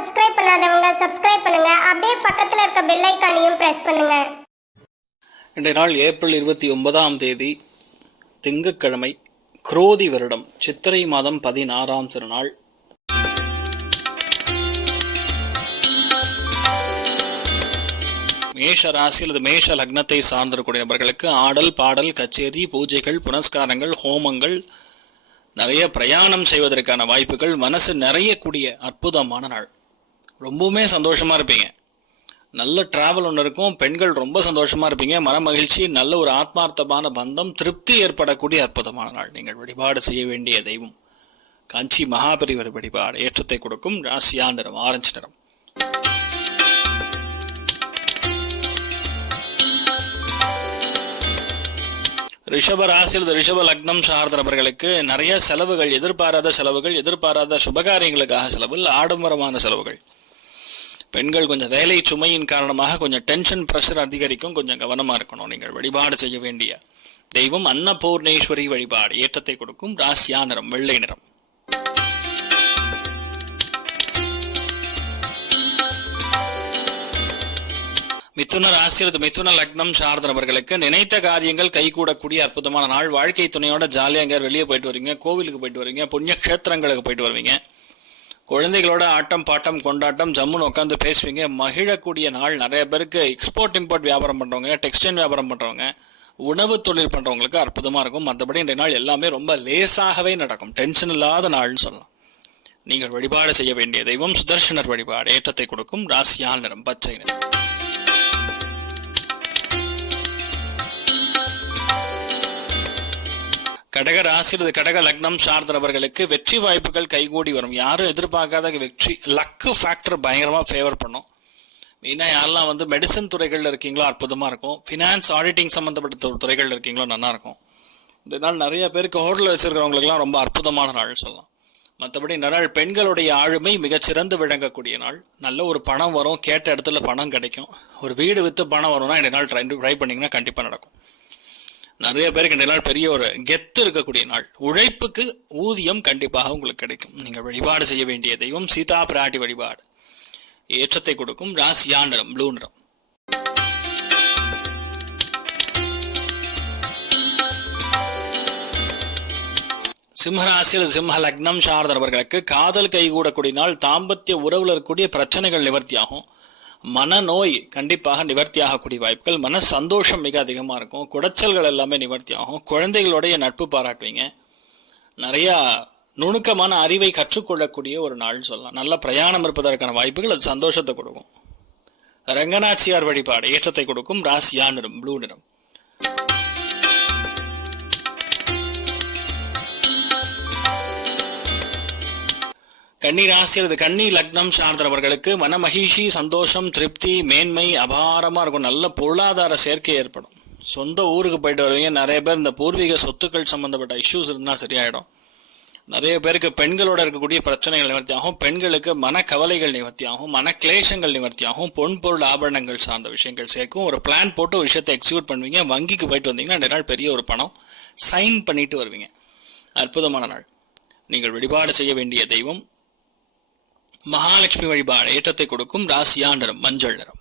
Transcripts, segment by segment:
Subscribe பண்ணாதவங்க subscribe பண்ணுங்க. அப்படியே பக்கத்துல இருக்க பெல் ஐக்கானையும் பிரஸ் பண்ணுங்க. இன்றைய நாள் ஏப்ரல் இருபத்தி ஒன்பதாம் தேதி திங்கட்கிழமை குரோதி வருடம் சித்திரை மாதம் பதினாறாம் திருநாள். மேஷ ராசி அல்லது மேஷ லக்னத்தை சார்ந்திருக்கூடிய நபர்களுக்கு ஆடல் பாடல் கச்சேரி பூஜைகள் புனஸ்காரங்கள் ஹோமங்கள் நிறைய பிரயாணம் செய்வதற்கான வாய்ப்புகள் மனசு நிறையக்கூடிய அற்புதமான நாள். ரொம்பவுமே சந்தோஷமாக இருப்பீங்க. நல்ல ட்ராவல் ஒன்று இருக்கும். பெண்கள் ரொம்ப சந்தோஷமாக இருப்பீங்க. மன மகிழ்ச்சி நல்ல ஒரு ஆத்மார்த்தமான பந்தம் திருப்தி ஏற்படக்கூடிய அற்புதமான நாள். நீங்கள் வழிபாடு செய்ய வேண்டிய தெய்வம். காஞ்சி மகாபரிவர் வழிபாடு ஏற்றத்தை கொடுக்கும் ராசியா நிறம் ஆரஞ்சு நிறம். ரிஷப ராசியில் ரிஷப லக்னம் சார்ந்தவர்களுக்கு நிறைய செலவுகள் எதிர்பாராத செலவுகள் எதிர்பாராத சுபகாரியங்களுக்காக செலவு ஆடம்பரமான செலவுகள். பெண்கள் கொஞ்சம் வேலை சுமையின் காரணமாக கொஞ்சம் டென்ஷன் ப்ரெஷர் அதிகரிக்கும். கொஞ்சம் கவனமாக இருக்கணும். நீங்கள் வழிபாடு செய்ய வேண்டிய தெய்வம் அன்னபூர்ணேஸ்வரி வழிபாடு. ஏற்றத்தை கொடுக்கும் ராசியா நிறம் வெள்ளை நிறம். மிதுன ராசி அல்லது மிதுன லக்னம் சார்ந்தவர்களுக்கு நினைத்த காரியங்கள் கைகூடக்கூடிய அற்புதமான நாள். வாழ்க்கை துணையோட ஜாலியாக எங்கேயாவது வெளியே போயிட்டு வரீங்க கோவிலுக்கு போயிட்டு வரீங்க புண்ணிய கஷேத்திரங்களுக்கு போயிட்டு வருவீங்க. குழந்தைகளோட ஆட்டம் பாட்டம் கொண்டாட்டம் ஜம்முன்னு உட்காந்து பேசுவீங்க. மகிழக்கூடிய நாள் நிறைய பேருக்கு எக்ஸ்போர்ட் இம்போர்ட் வியாபாரம் பண்ணுறவங்க டெக்ஸ்டைல் வியாபாரம் பண்ணுறவங்க உணவு தொழில் பண்ணுறவங்களுக்கு அற்புதமாக இருக்கும். மற்றபடி இந்த நாள் எல்லாமே ரொம்ப லேசாகவே நடக்கும். டென்ஷன் இல்லாத நாள்னு சொல்லலாம். நீங்கள் வழிபாடு செய்ய வேண்டிய தெய்வம் சுதர்ஷனர் வழிபாடு ஏற்றத்தை கொடுக்கும். ராசியால் நிறம் பச்சை நிறம். கடக ராசி கடக லக்னம் சார்ந்தவர்களுக்கு வெற்றி வாய்ப்புகள் கைகூடி வரும். யாரும் எதிர்பார்க்காத வெற்றி லக்கு ஃபேக்டர் பயங்கரமாக ஃபேவர் பண்ணும். மெயினாக யாரெல்லாம் வந்து மெடிசன் துறைகளில் இருக்கீங்களோ அற்புதமாக இருக்கும். ஃபினான்ஸ் ஆடிட்டிங் சம்மந்தப்பட்ட துறைகளில் இருக்கீங்களோ நல்லாயிருக்கும். இந்த நாள் நிறைய பேருக்கு ஹோட்டலில் வச்சுருக்கிறவங்களுக்குலாம் ரொம்ப அற்புதமான நாள் சொல்லலாம். மற்றபடி நாள் பெண்களுடைய ஆளுமை மிகச்சிறந்து விளங்கக்கூடிய நாள். நல்ல ஒரு பணம் வரும் கேட்ட இடத்துல பணம் கிடைக்கும். ஒரு வீடு விற்று பணம் வரும்னா இந்த நாள் ட்ரை ட்ரை பண்ணிங்கன்னா கண்டிப்பாக நடக்கும். நிறைய பேருக்கு இந்த நாள் பெரிய ஒரு கெத்து இருக்கக்கூடிய நாள். உழைப்புக்கு ஊதியம் கண்டிப்பாக உங்களுக்கு கிடைக்கும். நீங்கள் வழிபாடு செய்ய வேண்டிய தெய்வம் சீதா பிராட்டி வழிபாடு. ஏற்றத்தை கொடுக்கும் ராசியா நிறம் ப்ளூ நிறம். சிம்மராசியில் சிம்ம லக்னம் சார்ந்தவர்களுக்கு காதல் கைகூடக்கூடிய நாள் தாம்பத்திய உறவுல இருக்கக்கூடிய பிரச்சனைகள் நிவர்த்தியாகும். மனநோய் கண்டிப்பாக நிவர்த்தியாகக்கூடிய வாய்ப்புகள் மன சந்தோஷம் மிக அதிகமாக இருக்கும் குடைச்சல்கள் எல்லாமே நிவர்த்தியாகும் குழந்தைகளுடைய நட்பு பாராட்டுவீங்க. நிறையா நுணுக்கமான அறிவை கற்றுக்கொள்ளக்கூடிய ஒரு நாள் சொல்லலாம். நல்ல பிரயாணம் இருப்பதற்கான வாய்ப்புகள் அது சந்தோஷத்தை கொடுக்கும். ரங்கநாச்சியார் வழிபாடு ஏற்றத்தை கொடுக்கும் ராசியா நிறம் ப்ளூ நிறம். கன்னி ராசி அல்லது கன்னி லக்னம் சார்ந்தவர்களுக்கு மன மகிழ்ச்சி சந்தோஷம் திருப்தி மேன்மை அபாரமாக இருக்கும். நல்ல பொருளாதார சேர்க்கை ஏற்படும். சொந்த ஊருக்கு போயிட்டு வருவீங்க. நிறைய பேர் இந்த பூர்வீக சொத்துக்கள் சம்பந்தப்பட்ட இஷ்யூஸ் இருந்தால் சரியாயிடும். நிறைய பேருக்கு பெண்களோட இருக்கக்கூடிய பிரச்சனைகள் நிவர்த்தியாகும். பெண்களுக்கு மன கவலைகள் நிவர்த்தியாகும். மன கிளேசங்கள் நிவர்த்தியாகும். பொன் பொருள் ஆபரணங்கள் சார்ந்த விஷயங்கள் சேர்க்கும். ஒரு பிளான் போட்டு ஒரு விஷயத்தை எக்ஸிக்யூட் பண்ணுவீங்க. வங்கிக்கு போயிட்டு வந்தீங்கன்னா இந்த நாள் பெரிய ஒரு பணம் சைன் பண்ணிட்டு வருவீங்க. அற்புதமான நாள். நீங்கள் வழிபாடு செய்ய வேண்டிய தெய்வம். மகாலட்சுமி வழிபாடு ஏற்றத்தை கொடுக்கும் ராசியா நிறம் மஞ்சள் நிறம்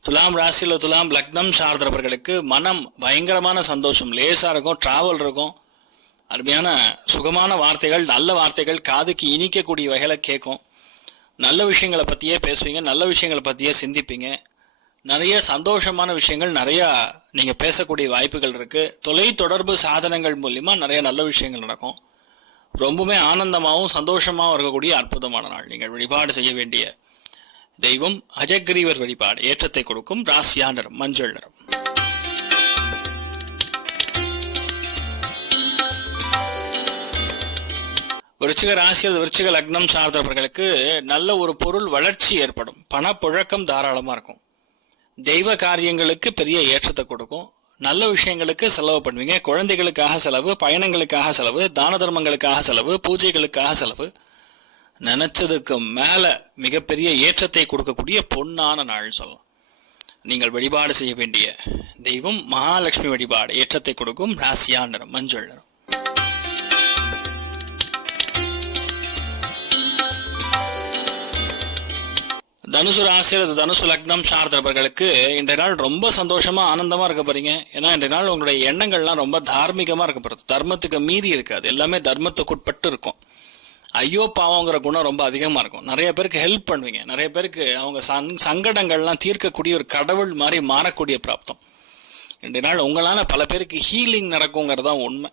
துலாம் ராசியில் துலாம் லக்னம் சார்ந்தவர்களுக்கு மனம் பயங்கரமான சந்தோஷம் லேசா இருக்கும் டிராவல் இருக்கும். அருமையான சுகமான வார்த்தைகள் நல்ல வார்த்தைகள் காதுக்கு இனிக்கக்கூடிய வகையில் கேட்கும் நல்ல விஷயங்களை பத்தியே பேசுவீங்க நல்ல விஷயங்களை பற்றியே சிந்திப்பீங்க. நிறைய சந்தோஷமான விஷயங்கள் நிறைய நீங்க பேசக்கூடிய வாய்ப்புகள் இருக்கு. தொலை தொடர்பு சாதனங்கள் மூலியமா நிறைய நல்ல விஷயங்கள் நடக்கும். ரொம்பவுமே ஆனந்தமாகவும் சந்தோஷமாகவும் இருக்கக்கூடிய அற்புதமான நாள். நீங்கள் வழிபாடு செய்ய வேண்டிய தெய்வம் அஜகிரீவர் வழிபாடு ஏற்றத்தை கொடுக்கும் ராசியா நிறம் மஞ்சள் நிறம். விருச்சிக ராசி விருச்சிக லக்னம் சார்ந்தவர்களுக்கு நல்ல ஒரு பொருள் வளர்ச்சி ஏற்படும். பணப்புழக்கம் தாராளமாக இருக்கும். தெய்வ காரியங்களுக்கு பெரிய ஏற்றத்தை கொடுக்கும். நல்ல விஷயங்களுக்கு செலவு பண்ணுவீங்க. குழந்தைகளுக்காக செலவு பயணங்களுக்காக செலவு தான தர்மங்களுக்காக செலவு பூஜைகளுக்காக செலவு. நினைச்சதுக்கு மேல மிகப்பெரிய ஏற்றத்தை கொடுக்கக்கூடிய பொன்னான நாள் சொல்லலாம். நீங்கள் வழிபாடு செய்ய வேண்டிய தெய்வம் மகாலட்சுமி வழிபாடு ஏற்றத்தை கொடுக்கும். ராசியா நிறம் மஞ்சள் நிறம். தனுசு ராசியில் தனுசு லக்னம் சார்ந்தவர்களுக்கு இன்றைய நாள் ரொம்ப சந்தோஷமா ஆனந்தமா இருக்க போறீங்க. ஏன்னா இன்றைய நாள் உங்களுடைய எண்ணங்கள்லாம் ரொம்ப தார்மீகமா இருக்க போறது. தர்மத்துக்கு மீறி இருக்காது. எல்லாமே தர்மத்துக்குட்பட்டு இருக்கும். ஐயோ பாவங்கிற குணம் ரொம்ப அதிகமா இருக்கும். நிறைய பேருக்கு ஹெல்ப் பண்ணுவீங்க. நிறைய பேருக்கு அவங்க சங் சங்கடங்கள்லாம் தீர்க்கக்கூடிய ஒரு கடவுள் மாதிரி மாறக்கூடிய பிராப்தம். இன்றைய நாள் உங்களால பல பேருக்கு ஹீலிங் நடக்குங்கிறது தான் உண்மை.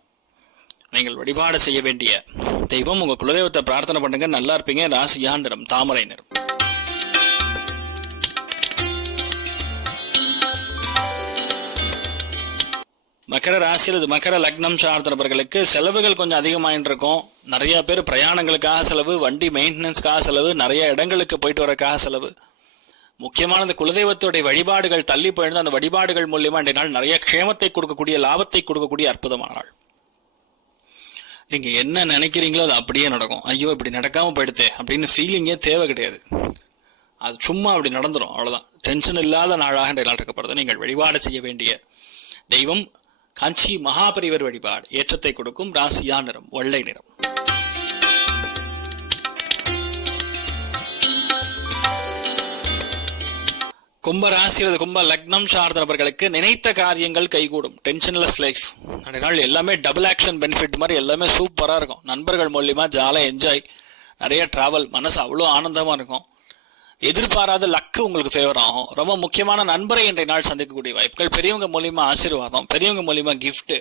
நீங்கள் வழிபாடு செய்ய வேண்டிய தெய்வம். உங்க குலதெய்வத்தை பிரார்த்தனை பண்ணுங்க. நல்லா இருப்பீங்க. ராசியாண்டிடம் தாமரை நிறம். மகர ராசியில் மகர லக்னம் சார்ந்தவர்களுக்கு செலவுகள் கொஞ்சம் அதிகமாயிட்டு இருக்கும். நிறைய பேர் பிரயாணங்களுக்காக செலவு வண்டி மெயின்டெனன்ஸ்க்காக செலவு நிறைய இடங்களுக்கு போயிட்டு வரக்காக செலவு. முக்கியமான இந்த குலதெய்வத்துடைய வழிபாடுகள் தள்ளி போயிருந்து அந்த வழிபாடுகள் மூலியமா இன்றைய நாள் நிறைய க்ஷேமத்தை கொடுக்கக்கூடிய லாபத்தை கொடுக்கக்கூடிய அற்புதமான நாள். நீங்க என்ன நினைக்கிறீங்களோ அது அப்படியே நடக்கும். ஐயோ இப்படி நடக்காம போயிடுதே அப்படின்னு ஃபீலிங்கே தேவை கிடையாது. அது சும்மா அப்படி நடந்துடும் அவ்வளவுதான். டென்ஷன் இல்லாத நாளாக இன்றைய நாள் இருக்கப்படுது நீங்கள் வழிபாடு செய்ய வேண்டிய தெய்வம் காஞ்சி மகாபரிவர் வழிபாடு. ஏற்றத்தை கொடுக்கும் ராசியா நிறம் வெள்ளை நிறம். கும்ப ராசி அல்லது கும்ப லக்னம் சார்ந்த நபர்களுக்கு நினைத்த காரியங்கள் கைகூடும். டென்ஷன்லெஸ் லைஃப் நிறைய நாள் எல்லாமே டபுள் ஆக்ஷன் பெனிஃபிட் மாதிரி எல்லாமே சூப்பராக இருக்கும். நண்பர்கள் மூலியமாக ஜாலியாக என்ஜாய் நிறைய ட்ராவல் மனசு அவ்வளோ ஆனந்தமாக இருக்கும். எதிர்பாராத லக்கு உங்களுக்கு ஃபேவர் ஆகும். ரொம்ப முக்கியமான நண்பரை இன்றைய நாள் சந்திக்கக்கூடிய வாய்ப்புகள். பெரியவங்க மூலியமா ஆசீர்வாதம் பெரியவங்க மூலியமா கிஃப்ட்டு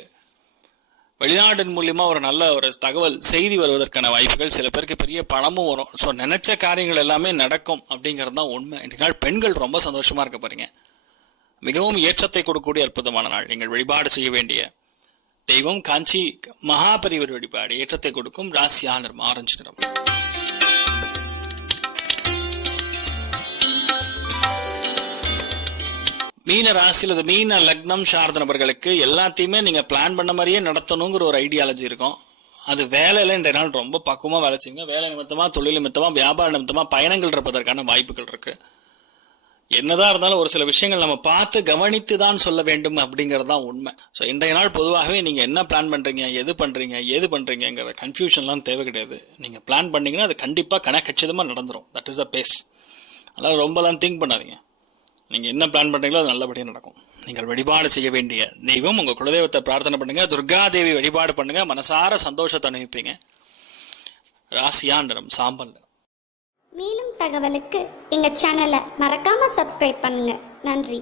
வெளிநாட்டின் மூலியமா ஒரு நல்ல ஒரு தகவல் செய்தி வருவதற்கான வாய்ப்புகள். சில பேருக்கு பெரிய பணமும் வரும். ஸோ நினைச்ச காரியங்கள் எல்லாமே நடக்கும் அப்படிங்கிறது தான் உண்மை. இன்றைய நாள் பெண்கள் ரொம்ப சந்தோஷமா இருக்க போறீங்க. மிகவும் ஏற்றத்தை கொடுக்கக்கூடிய அற்புதமான நாள். நீங்கள் வழிபாடு செய்ய வேண்டிய தெய்வம் காஞ்சி மகாபரிவர் வழிபாடு ஏற்றத்தை கொடுக்கும். ராசியா நிறம் ஆரஞ்சு நிறம். மீன ராசியில் அது மீன லக்னம் சார்ந்த நபர்களுக்கு எல்லாத்தையுமே நீங்கள் பிளான் பண்ண மாதிரியே நடத்தணுங்கிற ஒரு ஐடியாலஜி இருக்கும். அது வேலையில் இன்றைய நாள். ரொம்ப பக்குவமாக வேலை செய்யுங்க. வேலை நிமித்தமாக தொழில் நிமித்தமாக வியாபார நிமித்தமாக பயணங்கள் இருப்பதற்கான வாய்ப்புகள் இருக்குது என்னதான் இருந்தாலும் ஒரு சில விஷயங்கள் நம்ம பார்த்து கவனித்து தான் சொல்ல வேண்டும் அப்படிங்கிறது தான் உண்மை. ஸோ இன்றைய நாள் பொதுவாகவே நீங்கள் என்ன பிளான் பண்ணுறீங்க எது பண்ணுறீங்க ஏது பண்ணுறீங்கிற கன்ஃபியூஷன்லாம் தேவை கிடையாது. நீங்கள் பிளான் பண்ணீங்கன்னா அது கண்டிப்பாக கணக்கச்சிதமாக நடந்துரும். தட் இஸ் அ பேஸ் அதனால் ரொம்பலாம் திங்க் பண்ணாதீங்க. நீங்கள் என்ன பிளான் பண்ணுறீங்களோ அது நல்லபடியாக நடக்கும். நீங்கள் வழிபாடு செய்ய வேண்டிய தெய்வம் உங்கள் குலதெய்வத்தை பிரார்த்தனை பண்ணுங்கள் துர்கா தேவி வழிபாடு பண்ணுங்கள் மனசார சந்தோஷத்தை அனுப்பிப்பீங்க ராசியா நிறம் சாம்பல் நிறம். மேலும் தகவலுக்கு எங்கள் சேனலை மறக்காமல் சப்ஸ்கிரைப் பண்ணுங்கள் நன்றி.